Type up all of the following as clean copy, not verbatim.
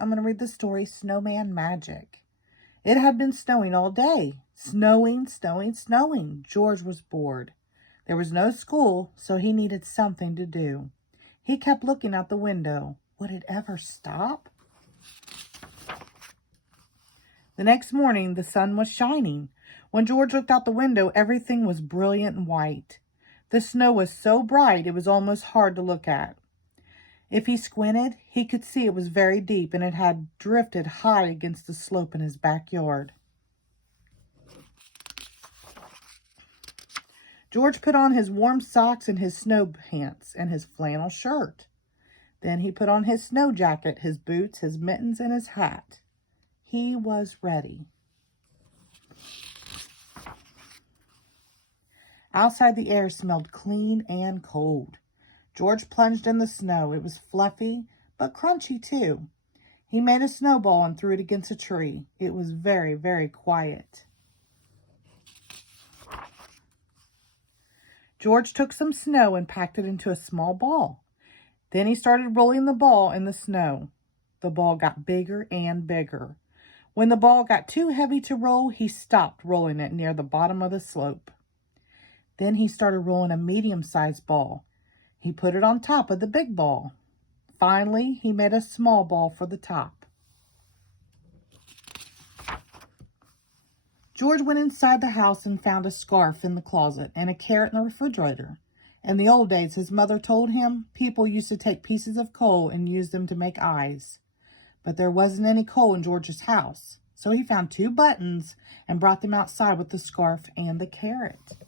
I'm going to read the story Snowman Magic. It had been snowing all day. Snowing, snowing, snowing. George was bored. There was no school, so he needed something to do. He kept looking out the window. Would it ever stop? The next morning, the sun was shining. When George looked out the window, everything was brilliant and white. The snow was so bright it was almost hard to look at. If he squinted, he could see it was very deep and it had drifted high against the slope in his backyard. George put on his warm socks and his snow pants and his flannel shirt. Then he put on his snow jacket, his boots, his mittens, and his hat. He was ready. Outside, the air smelled clean and cold. George plunged in the snow. It was fluffy, but crunchy too. He made a snowball and threw it against a tree. It was very, very quiet. George took some snow and packed it into a small ball. Then he started rolling the ball in the snow. The ball got bigger and bigger. When the ball got too heavy to roll, he stopped rolling it near the bottom of the slope. Then he started rolling a medium-sized ball. He put it on top of the big ball. Finally, he made a small ball for the top. George went inside the house and found a scarf in the closet and a carrot in the refrigerator. In the old days, his mother told him people used to take pieces of coal and use them to make eyes. But there wasn't any coal in George's house, so he found 2 buttons and brought them outside with the scarf and the carrot.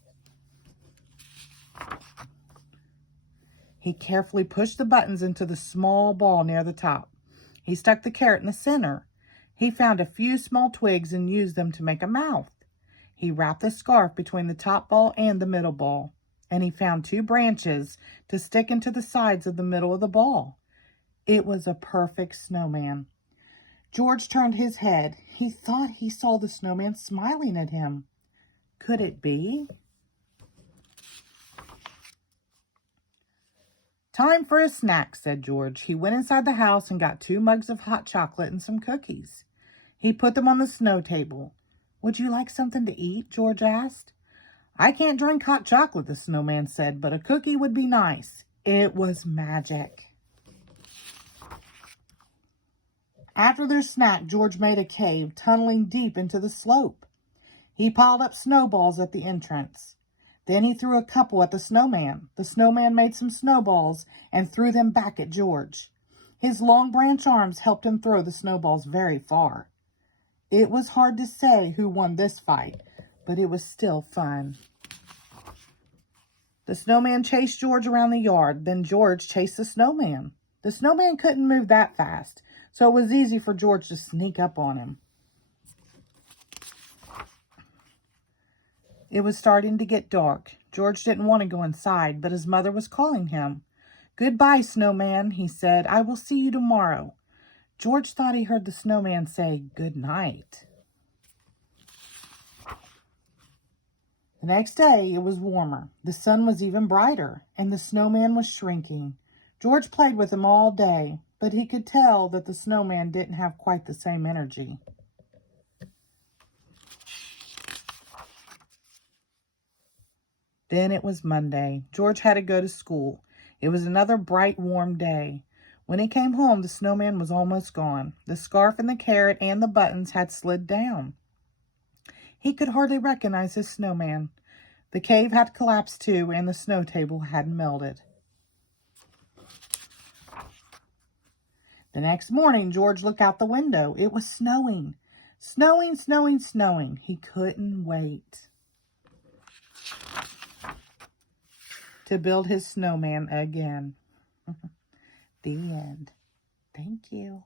He carefully pushed the buttons into the small ball near the top. He stuck the carrot in the center. He found a few small twigs and used them to make a mouth. He wrapped the scarf between the top ball and the middle ball, and he found 2 branches to stick into the sides of the middle of the ball. It was a perfect snowman. George turned his head. He thought he saw the snowman smiling at him. Could it be? "Time for a snack," said George. He went inside the house and got 2 mugs of hot chocolate and some cookies. He put them on the snow table. "Would you like something to eat?" George asked. "I can't drink hot chocolate," the snowman said, "but a cookie would be nice." It was magic. After their snack, George made a cave, tunneling deep into the slope. He piled up snowballs at the entrance. Then he threw a couple at the snowman. The snowman made some snowballs and threw them back at George. His long branch arms helped him throw the snowballs very far. It was hard to say who won this fight, but it was still fun. The snowman chased George around the yard. Then George chased the snowman. The snowman couldn't move that fast, so it was easy for George to sneak up on him. It was starting to get dark. George didn't want to go inside, but his mother was calling him. "Goodbye, snowman," he said. "I will see you tomorrow." George thought he heard the snowman say good night. The next day, it was warmer. The sun was even brighter, and the snowman was shrinking. George played with him all day, but he could tell that the snowman didn't have quite the same energy. Then it was Monday. George had to go to school. It was another bright, warm day. When he came home, the snowman was almost gone. The scarf and the carrot and the buttons had slid down. He could hardly recognize his snowman. The cave had collapsed too, and the snow table had melted. The next morning, George looked out the window. It was snowing. Snowing, snowing, snowing. He couldn't wait to build his snowman again. The end. Thank you.